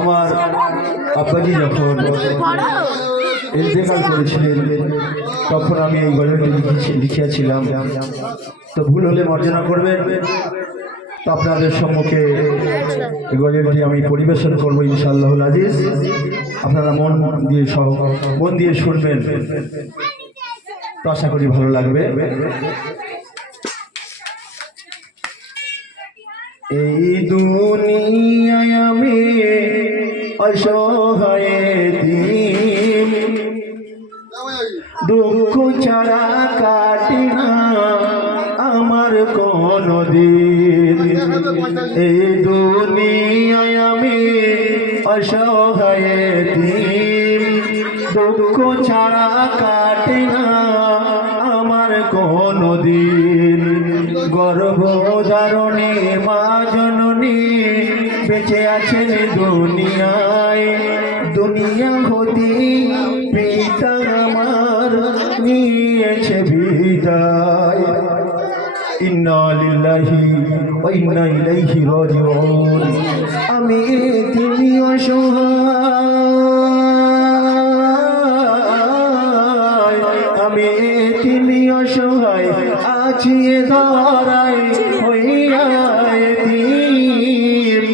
আমার আব্বাজি যখন ইন্তেকাল করেছিলেন তখন আমি এই গজলটি লিখিয়াছিলাম, তো ভুল হলে মার্জনা করবেন। তো আপনাদের সম্মুখে এই গজলটি আমি পরিবেশন করবো ইনশাআল্লাহুল আজিজ। আপনারা মন দিয়ে শুনবেন, তো আশা করি ভালো লাগবে। এই দুনিয়ায় আমি অসহায় এতিম, দুঃখ ছাড়া কাটে না আমার কোনো দিন। এই দুনিয়ায় আমি অসহায় এতিম, দুঃখ ছাড়া কাটে না আমার কোনো দিন। গর্ভধারণে মা জননী বেঁচে আছেন দুনিয়ায়, দুনিয়া হতে পিতা আমার নিয়েছে বিদায়। ইন্না লিল্লাহি ওয়া ইন্না ইলাইহি রাজিউন। আমি তিনি অসহায়, আমি তিনি অসহায় আছি ধরায় হইয়া এতিম,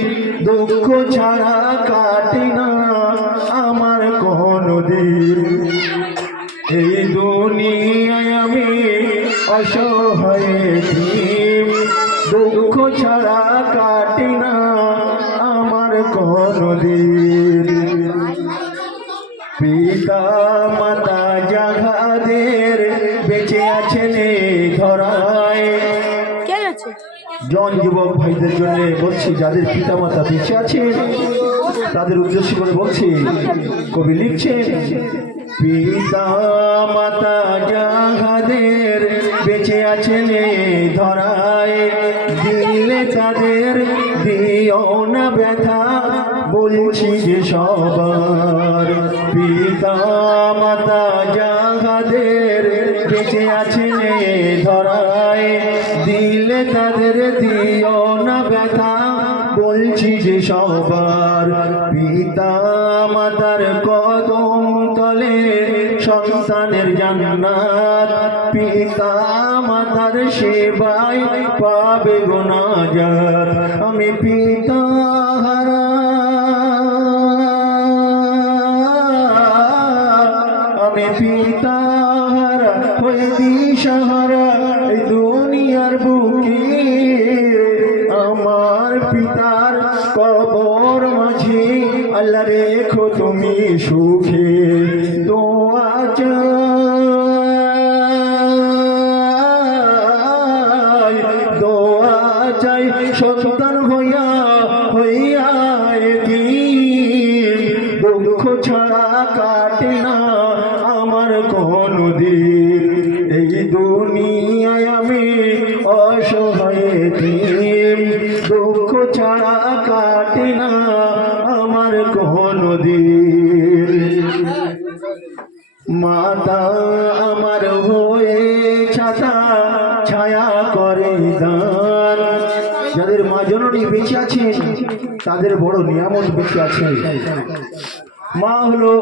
দুঃখ ছাড়া কাটে না আমার কোনো দিন। এই দুনিয়ায় আমি অসহায় এতিম, দুঃখ ছাড়া কাটে না আমার কোনো দিন। পিতা মাতা যাহাদের বেঁচে আছেন এই ধরায়, জন যুবক ভাইদের জন্য বলছি, যাদের পিতা মাতা বেঁচে আছেন তাদের উদ্দেশ্য করে বলছি, কবি লিখছেন, পিতা মাতা যাহাদের বেঁচে আছেন এই ধরায়, দিলে তাদের দিও না ব্যথা বলছি যে সবার। পিতা মাতা যাহাদের বেঁচে আছেন এই ধরায়, দিলে তাদের দিও না ব্যথা বলছি যে সবার। পিতা মাতার কদম তলে সন্তানের জান্নাত, পিতা মাতার সেবায় পাবে গো নাজাত। আমি পিতা হারা, আমি পিতা হারা হয়ে দিশাহারা এই দুনিয়ার বুকে। আমার পিতার কবর মাঝে আল্লাহ রেখো তুমি সুখে। দোয়া চাই, দোয়া চাই সন্তান হইয়া হইয়া এতিম, দুঃখ ছাড়া কাটে না আমার কোনো দিন। এই দুনিয়ায় আমি অসহায় এতিম, দুঃখ ছাড়া কাটে না আমার কোনো দিন। মাতা আমার হয়ে ছাতা ছায়া করে দান, যাদের মা জননী বেঁচে আছেন তাদের বড় নিয়ামত বেঁচে আছে। মা হলো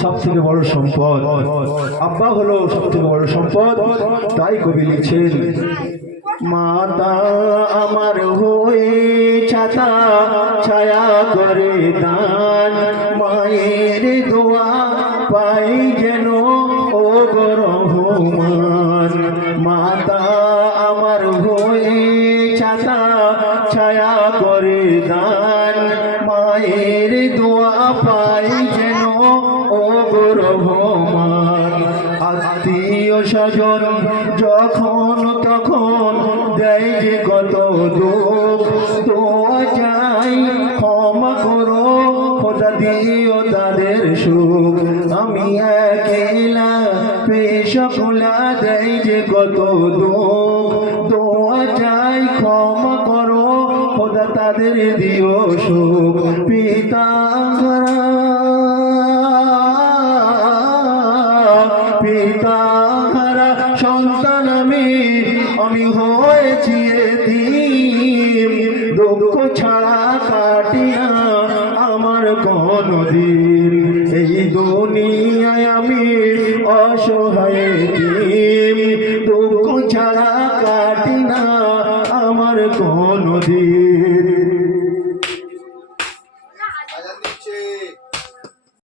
সব থেকে বড় সম্পদ, আব্বা হলো সব থেকে বড় সম্পদ। তাই কবি লিখছেন, মাতা আমার হয়ে ছাতা ছায়া করে দান, মায়ের দোয়া পাই যেন ও গো রহমান। মাতা আমার হয়ে ছাতা ছায়া করে দান, মায়ের দোয়া পাই যেন ও গো রহমান। আত্মীয় স্বজন যখন তখন দেয় যে কত দুঃখ, দোয়া চাই ক্ষমা করো খোদা দিও তাদের সুখ। আমি একলা পেশকলা দেয় যে কত দুঃখ, দোয়া চাই ক্ষমা করো খোদা তাদের দিও সুখ। পিতা পিতা হারা সন্তান আমি হয়েছি এতিম, আমার কোনদিন এই দুনিয়ায় আমি অসহায় এতিম দুঃখ ছাড়া কাটি না আমার কোনদিন